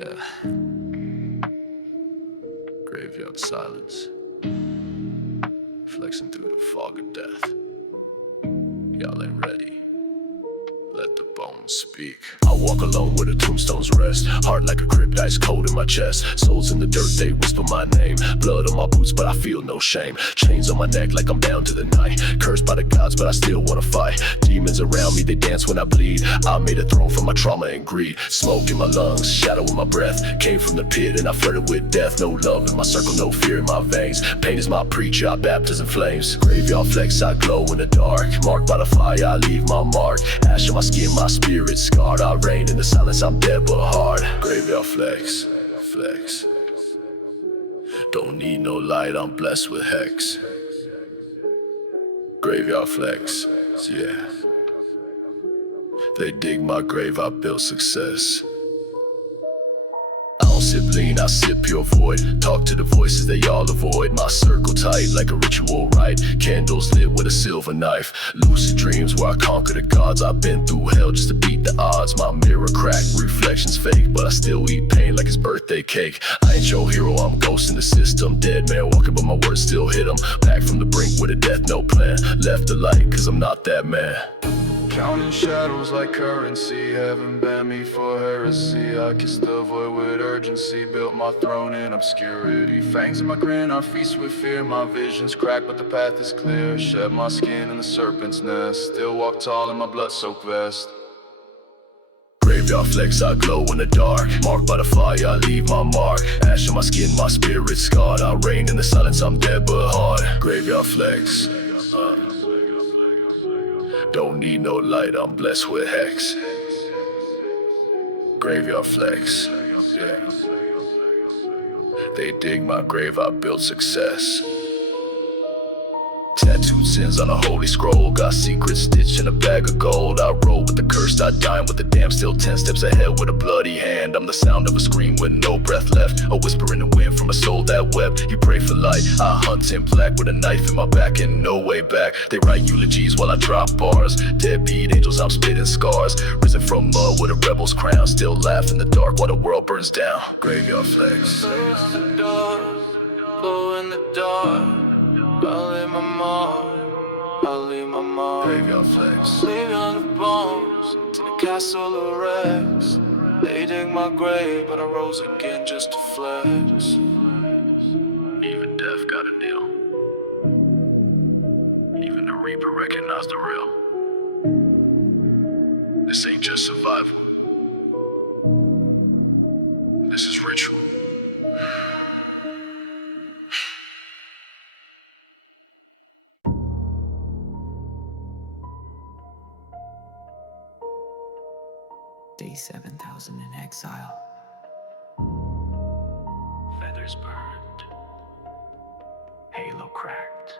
Yeah. Graveyard silence. Flexing through the fog of death. Y'all ain't ready. Let the bones speak. I walk alone where the tombstones rest. Heart like a crypt, ice cold in my chest. Souls in the dirt, they whisper my name. Blood on my boots, but I feel no shame. Chains on my neck like I'm down to the night. Cursed by the gods, but I still wanna fight. Demons around me, they dance when I bleed. I made a throne from my trauma and greed. Smoke in my lungs, shadow in my breath. Came from the pit and I flirted with death. No love in my circle, no fear in my veins. Pain is my preacher, I baptize in flames. Graveyard flex, I glow in the dark. Marked by the fire, I leave my mark. Ash on my skin, my spirit scarred. I reign in the silence, I'm dead but hard. Graveyard flex, flex. Don't need no light, I'm blessed with hex. Graveyard flex, yeah. They dig my grave, I built success. I don't sip lean, I sip pure void. Talk to the voices they all avoid. My circle tight like a ritual rite. Candles lit with a silver knife. Lucid dreams where I conquer the gods. I've been through hell just to beat the odds. My mirror cracked, reflections fake, but I still eat pain like it's birthday cake. I ain't your hero, I'm ghost in the system. Dead man walking but my words still hit 'em. Back from the brink with a death no plan. Left the light cause I'm not that man. Counting shadows like currency. Haven't banned me for heresy. I kissed the void with urgency. Built my throne in obscurity. Fangs in my grin, I feast with fear. My vision's cracked but the path is clear. Shed my skin in the serpent's nest. Still walk tall in my blood-soaked vest. Graveyard flex, I glow in the dark. Marked by the fire, I leave my mark. Ash on my skin, my spirit scarred. I reign in the silence, I'm dead but hard. Graveyard flex, don't need no light, I'm blessed with hex. Graveyard flex, yeah. They dig my grave, I built success. Tattooed sins on a holy scroll. Got secrets stitched in a bag of gold. I roll with the cursed, I dine with the damned. Still 10 steps ahead with a bloody hand. I'm the sound of a scream with no breath left. A whisper in the wind from a soul that wept. You pray for light, I hunt in black. With a knife in my back and no way back. They write eulogies while I drop bars. Deadbeat angels, I'm spitting scars. Risen from mud with a rebel's crown. Still laugh in the dark while the world burns down. Graveyard flex. Close the doors, glow in the dark. I'll leave my mark, I'll leave my mark. Graveyard flex. Leaving the bones to the castle of Rex. They dig my grave, but I rose again just to flex. Even death gotta kneel. Even the Reaper recognized the real. This ain't just survival. This is ritual. Day 7,000 in exile. Feathers burned. Halo cracked.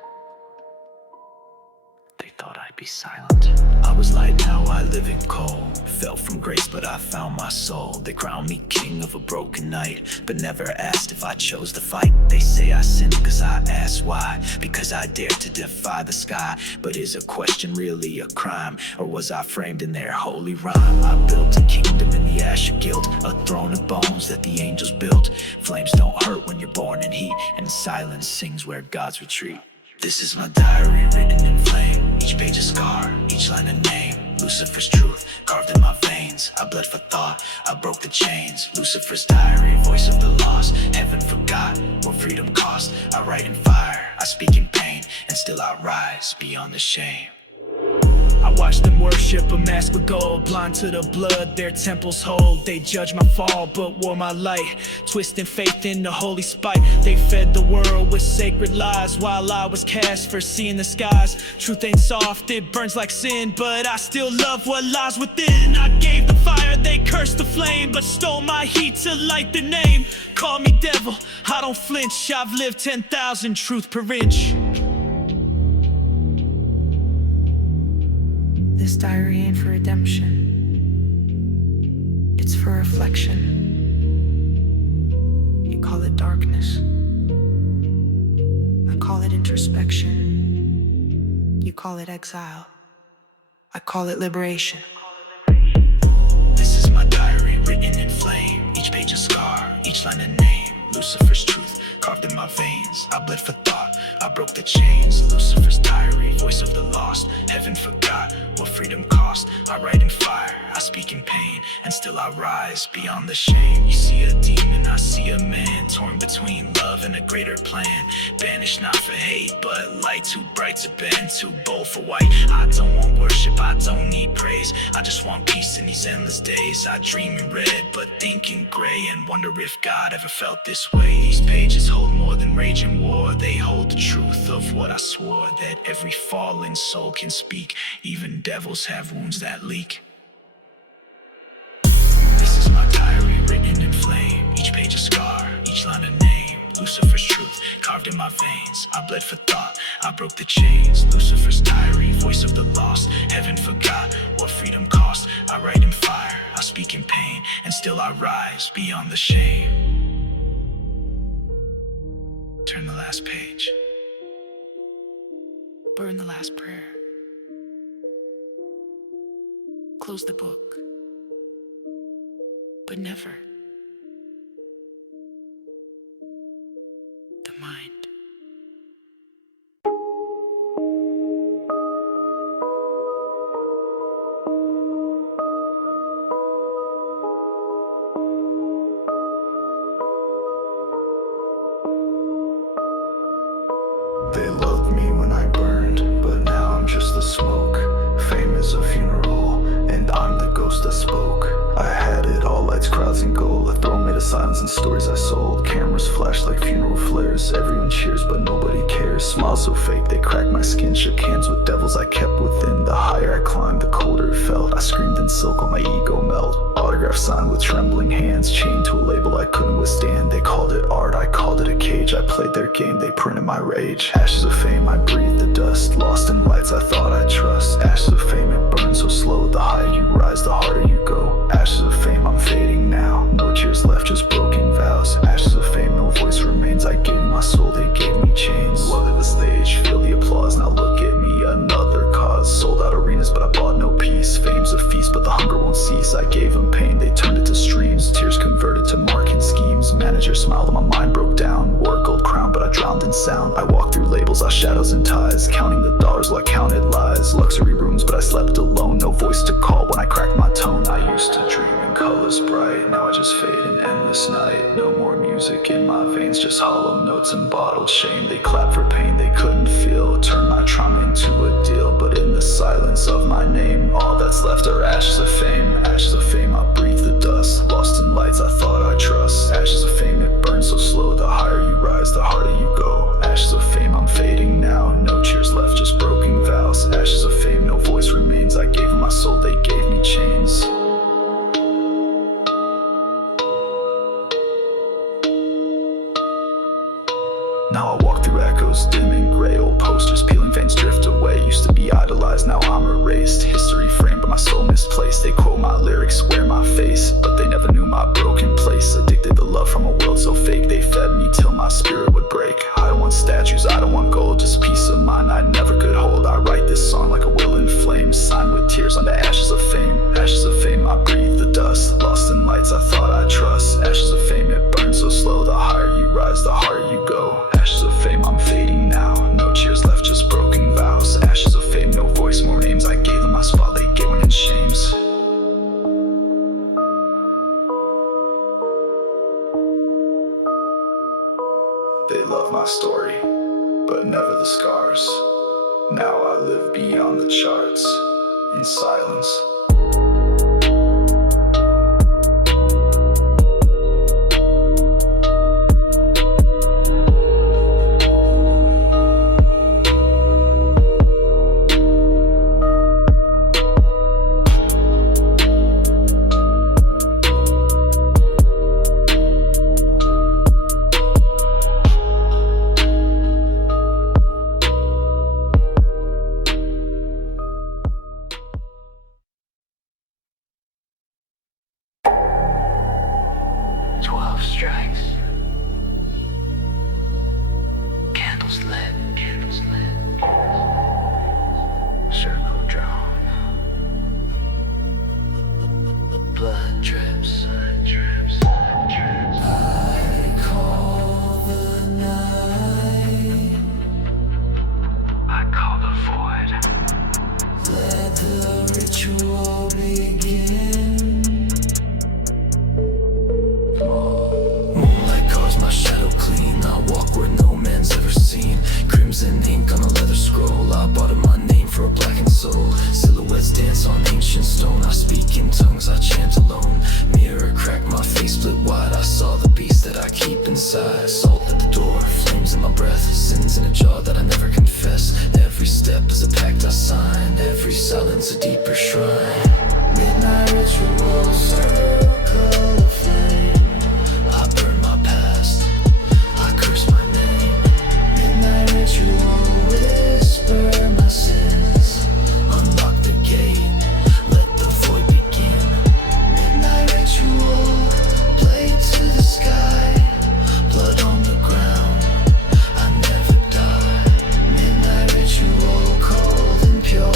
They thought I'd be silent. I was light, now I live in cold. Fell from grace, but I found my soul. They crowned me king of a broken night, but never asked if I chose to fight. They say I sinned cause I asked why. Because I dared to defy the sky. But is a question really a crime? Or was I framed in their holy rhyme? I built a kingdom in the ash of guilt. A throne of bones that the angels built. Flames don't hurt when you're born in heat. And silence sings where gods retreat. This is my diary written in flame. Each page a scar, each line a name. Lucifer's truth carved in my veins. I bled for thought, I broke the chains. Lucifer's diary, voice of the lost. Heaven forgot what freedom cost. I write in fire, I speak in pain. And still I rise beyond the shame. I watch them worship a mask with gold. Blind to the blood their temples hold. They judge my fall but wore my light. Twisting faith into holy spite. They fed the world with sacred lies while I was cast for seeing the skies. Truth ain't soft, it burns like sin, but I still love what lies within. I gave the fire, they cursed the flame, but stole my heat to light their name. Call me devil, I don't flinch. I've lived 10,000 truth per inch. This diary ain't for redemption. It's for reflection. You call it darkness. I call it introspection. You call it exile. I call it liberation. This is my diary written in flame. Each page a scar, each line a name. Lucifer's truth carved in my veins. I bled for thought, I broke the chains. Lucifer's diary, voice of the lost. Heaven forgot what freedom cost. I write in fire, I speak in pain, and still I rise beyond the shame. You see a demon, I see a man, torn between love and a greater plan. Banished not for hate, but light too bright to bend, too bold for white. I don't want worship, I don't need praise. I just want peace in these endless days. I dream in red, but think in gray, and wonder if God ever felt this way. These pages hold more than rage and war. They hold the truth of what I swore, that every fallen soul can speak. Even devils have wounds that leak. This is my diary, written in flame. Each page a scar, each line a name. Lucifer's truth carved in my veins. I bled for thought, I broke the chains. Lucifer's diary, voice of the lost. Heaven forgot what freedom cost. I write in fire, I speak in pain, and still I rise beyond the shame. Turn the last page. Burn the last prayer. Close the book. But never the mind. They loved me when I burned, but now I'm just the smoke. Fame is a funeral, and I'm the ghost that spoke. I had it all, lights, crowds, and gold. A throne made of silence and stories I sold. Cameras flash like funeral flares. Everyone cheers, but nobody cares. Smiles so fake, they cracked my skin. Shook hands with devils I kept within. The higher I climbed, the colder it felt. I screamed in silk while my ego melt. Autograph signed with trembling hands. Chained to a label I couldn't withstand. They called it art, I called it a cage. I played their game, they printed my rage. Ashes of fame, I breathe the dust. Lost in lights I thought I'd trust. Ashes of fame, it burns so slow. The higher you rise, the harder you go. Ashes of fame, I'm fading now. No tears left, just broken vows. Ashes of fame, no voice remains. I gave my soul, they gave me chains. Love at the stage, feel the applause. Now look at me, another cause. Sold out arenas, but I bought no peace. Fame's a feast, but the hunger won't cease. I gave them pain, they turned it to streams. Tears converted to marking schemes. Manager smiled and my mind broke down. Wore a gold crown, but I drowned in sound. I walked through labels, I shadows and ties. Counting the dollars while I counted lies. Luxury rooms, but I slept alone. No voice to call when I cracked my tone. I used to dream in colors bright. Now I just fade in endless night. No more music in my veins, just hollow notes and bottled shame. They clapped for pain they couldn't feel. Turned my trauma into a deal, but in the silence of my name, all that's left are ashes of fame. Ashes of fame, I breathe the dust. Lost in lights I thought I'd trust. Ashes of fame, it burns so slow. The higher you rise, the harder you go. Ashes of fame, I'm fading now. No tears left, just broken vows. Ashes of fame, no voice remains. I gave them my soul, they gave me chains. Now I walk through echoes, dim and gray. Old posters, peeling veins drift away. Used to be idolized, now I'm erased. History framed, but my soul misplaced. They quote my lyrics, wear my face, but they never knew my broken place. Addicted to love from a world so fake. They fed me till my spirit would break. I don't want statues, I don't want gold, just peace of mind I never could hold. I write this song like a will in flames, signed with tears on the ashes of fame. Ashes of fame, I breathe the dust. Lost in lights I thought I'd trust. Ashes of fame, it burns so slow. The higher you rise, the harder you go. Ashes of fame, I'm fading now. No tears left, just broken vows. Ashes of fame, no voice, more names. I gave them my spot, they gave one in shames. They love my story, but never the scars. Now I live beyond the charts, in silence. letters in ink on a leather scroll. I bought my name for a blackened soul. Silhouettes dance on ancient stone. I speak in tongues, I chant alone. Mirror cracked, my face split wide. I saw the beast that I keep inside. Salt at the door, flames in my breath, sins in a jar that I never confess. Every step is a pact I sign, every silence a deeper shrine. Midnight ritual, circle of flame. I burn my past, I curse my name. Midnight ritual, whisper my sins. Unlock the gate, let the void begin. Midnight ritual, blade to the sky. Blood on the ground, I never die. Midnight ritual, cold and pure.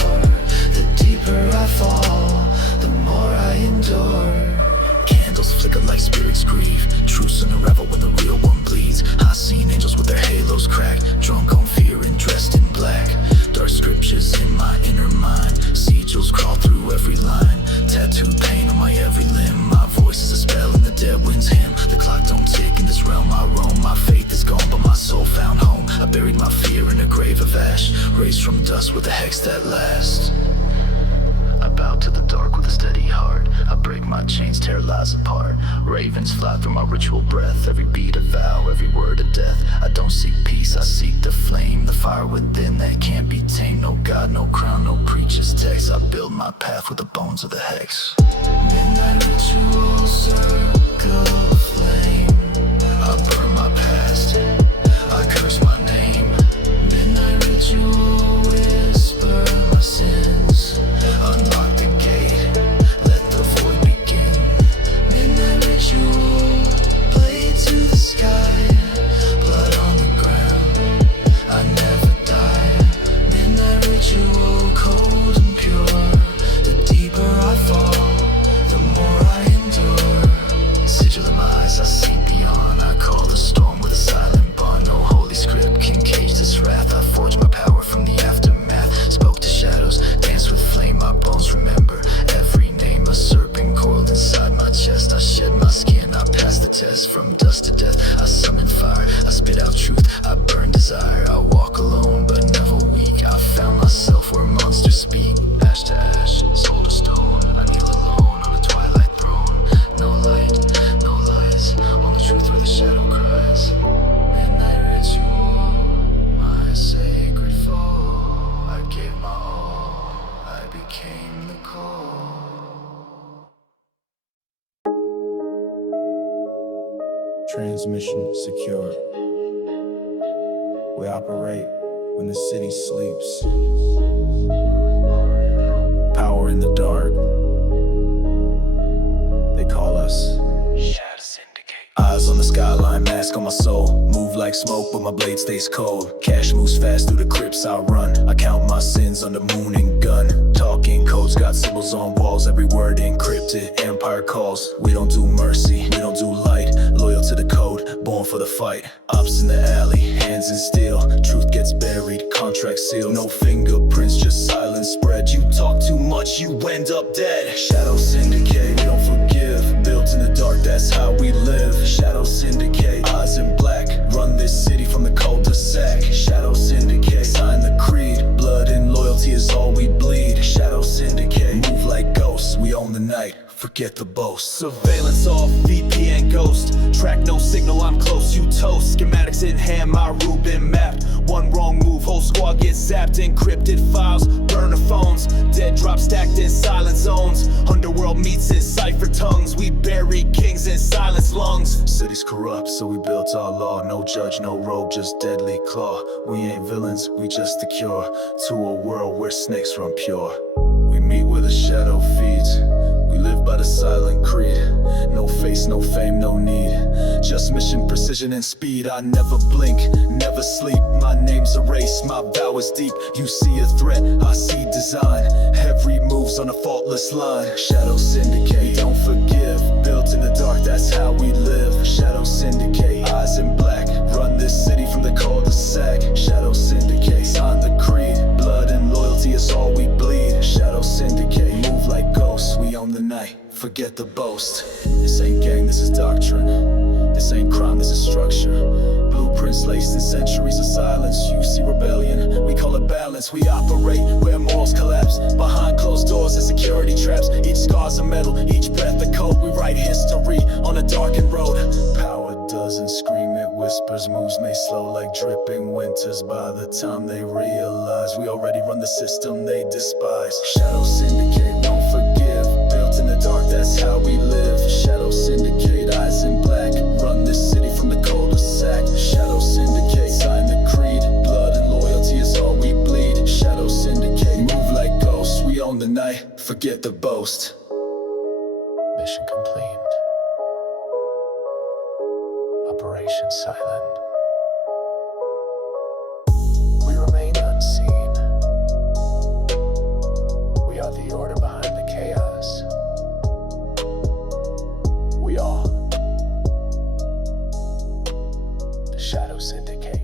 The deeper I fall, the more I endure. Candles flicker like spirits grieve. Truths unravel when the real one bleeds. I've seen angels with their halos cracked, drunk on fear and dressed in black. Dark scriptures in my inner mind, sigils crawl through every line. Tattooed pain on my every limb. My voice is a spell in the dead wind's hymn. The clock don't tick in this realm I roam. My faith is gone but my soul found home. I buried my fear in a grave of ash, raised from dust with a hex that lasts. I bow to the dark with a steady heart. I break my chains, tear lies apart. Ravens fly through my ritual breath. Every beat a vow, every word a death. I don't seek peace, I seek the flame. The fire within that can't be tamed. No God, no crown, no preacher's text. I build my path with the bones of the hex. Midnight ritual, circle of flame. I burn my past, I curse my name. Midnight ritual, whisper my sins. Unlock the gate, let the void begin. Midnight ritual, blade to the sky. Blood on the ground, I never die. Midnight ritual, cold and pure. The deeper I fall, the more I endure. Sigil in my eyes, I see beyond. I call the storm with a silent bond. No holy script can cage this wrath. I forge my power from the aftermath. Spoke to shadows, danced with flame. My bones remember every name. A serpent coiled inside my chest. I shed my skin, I passed the test. From dust to death, I summon fire. I spit out truth, I burn desire. I walk alone, but never weak. I found myself where monsters speak. Ash to ash, soul to stone. I kneel alone on a twilight throne. No light, no lies, on the truth where the shadow cries. Midnight ritual, my sacred fall. I gave my all, I became the call. Transmission secure. We operate when the city sleeps. Power in the dark. They call us Shadow Syndicate. Eyes on the skyline, mask on my soul. Move like smoke, but my blade stays cold. Cash moves fast through the crypts I run. I count my sins on the moon and gun. Talking codes, got symbols on walls. Every word encrypted, empire calls. We don't do mercy, we don't do light. Loyal to the code, born for the fight. Ops in the alley, hands in steel. Truth gets buried, contract sealed. No fingerprints, just silence spread. You talk too much, you end up dead. Shadow Syndicate, we don't forgive. Built in the dark, that's how we live. Shadow Syndicate, eyes in black. Run this city from the cul-de-sac. Shadow Syndicate, sign the creed. Blood and loyalty is all we bleed. Shadow Syndicate, move like ghosts. We own the night, forget the boast. Surveillance off, VPN ghost. Track no signal, I'm close, you toast. Schematics in hand, my route been mapped. One wrong move, whole squad gets zapped. Encrypted files, burner phones. Dead drop stacked in silent zones. Underworld meets in cipher tongues. We bury kings in silence lungs. City's corrupt, so we built our law. No judge, no rogue, just deadly claw. We ain't villains, we just the cure to a world where snakes run pure. We meet where the shadow feeds. We live by the silent creed. No face, no fame, no need. Just mission, precision, and speed. I never blink, never sleep. My name's erased, my vow is deep. You see a threat, I see design. Every move's on a faultless line. Shadow Syndicate, don't forgive. Built in the dark, that's how we live. Shadow Syndicate, eyes in black. Run this city from the cul-de-sac. Shadow Syndicate, sign the creed. Blood and loyalty is all we bleed. Shadow Syndicate, move like ghosts. We own the night, forget the boast. This ain't gang, this is doctrine. This ain't crime, this is structure. Blueprint Blueprints laced in centuries of silence. You see rebellion, we call it balance. We operate where morals collapse. Behind closed doors and security traps. Each scar's a medal, each breath a code. We write history on a darkened road. Power doesn't scream, it whispers. Moves may slow like dripping winters. By the time they realize we already run the system they despise. Shadow Syndicate, won't forgive. Built in the dark, that's how we live. Shadow Syndicate, eyes in black. Run this city from the cul-de-sac. Shadow Syndicate, sign the creed. Blood and loyalty is all we bleed. Shadow Syndicate, move like ghosts. We own the night, forget the boast. Mission complete. Operation Silent. We remain unseen. We are the order behind the chaos. We are the Shadow Syndicate.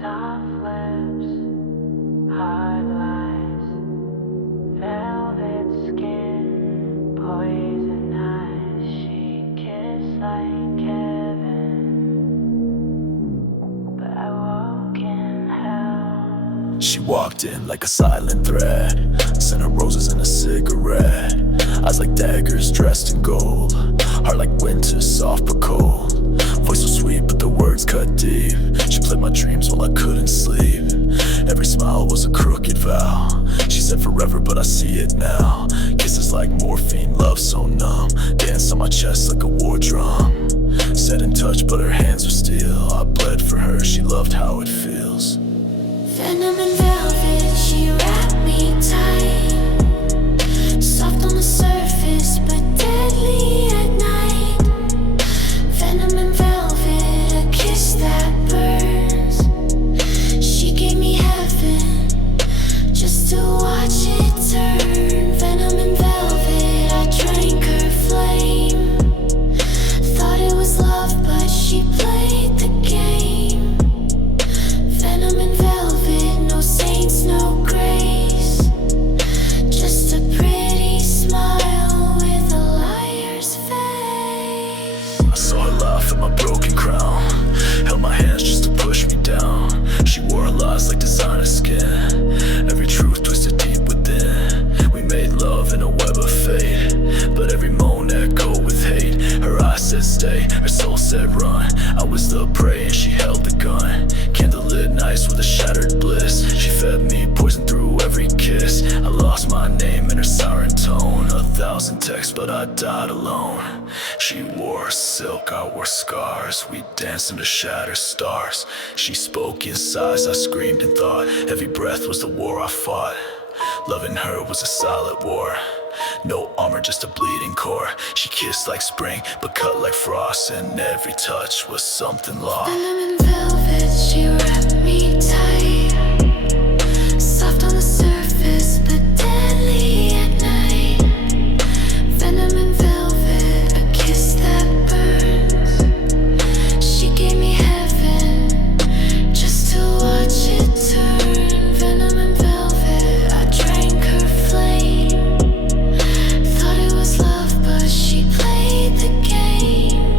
Soft lips, hard lies, velvet skin, poison eyes. She kissed like heaven, but I woke in hell. She walked in like a silent thread, sent her roses and a cigarette. Eyes like daggers dressed in gold, heart like winter, soft but cold. Voice so sweet but the words cut deep. She played my dreams while I couldn't sleep. Every smile was a crooked vow. She said forever but I see it now. Kisses like morphine, love so numb. Danced on my chest like a war drum. Set in touch but her hands were steel. I bled for her, she loved how it feels. Venom and velvet, she wrapped me tight. Soft on the surface, but deadly at night. Venom and velvet, a kiss that burns. She gave me heaven, just to watch it turn. Venom and velvet, I drank her flame. Thought it was love, but she played the game. Venom and velvet, no saints, no grace. Just a pretty smile with a liar's face. I saw her laugh at my broken crown, held my hands just to push me down. She wore her lies like designer skin, every truth twisted deep within. We made love in a web of fate, but every moan echoed with hate. Her eyes said stay, her soul said run. I was the prey and she held the gun. Candlelit nights with a shattered bliss. She fed me poison through every kiss. I lost my name in her siren tone. 1,000 texts but I died alone. She wore silk, I wore scars. We danced under shattered stars. She spoke in sighs, I screamed in thought. Every breath was the war I fought. Loving her was a silent war. No armor, just a bleeding core. She kissed like spring, but cut like frost. And every touch was something lost. Venom and velvet, she wrapped me tight. Soft on the surface, but deadly at night. Venom and velvet, a kiss that burns. She gave me heaven, just to watch it turn. Venom and velvet, I drank her flame. Thought it was love, but she played the game.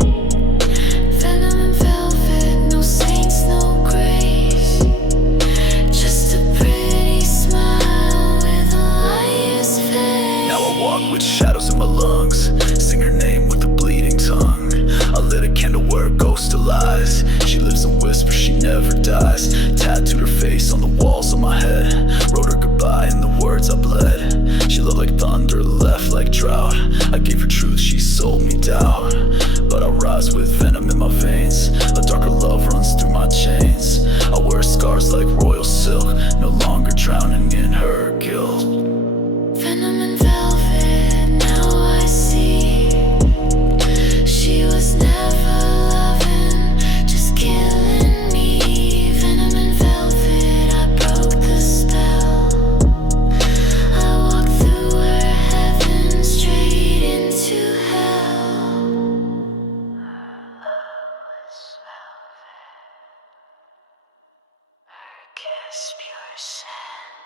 Venom and velvet, no saints, no grace. Just a pretty smile with a liar's face. Now I walk with shadows in my lungs, sing her name with a bleeding tongue. I lit a candle where a ghost still lies. She lives in whispers, she never dies. Tattooed her face on the walls of my head, wrote her goodbye in the words I bled. She loved like thunder, left like drought. I gave her truth, she sold me doubt. But I rise with venom in my veins, a darker love runs through my chains. I wear scars like royal silk, no longer drowning in her guilt. Venom and velvet, now I see. She was never loving, just killing me. Venom and velvet, I broke the spell. I walked through her heaven, straight into hell. Her love was velvet, her kiss pure sand.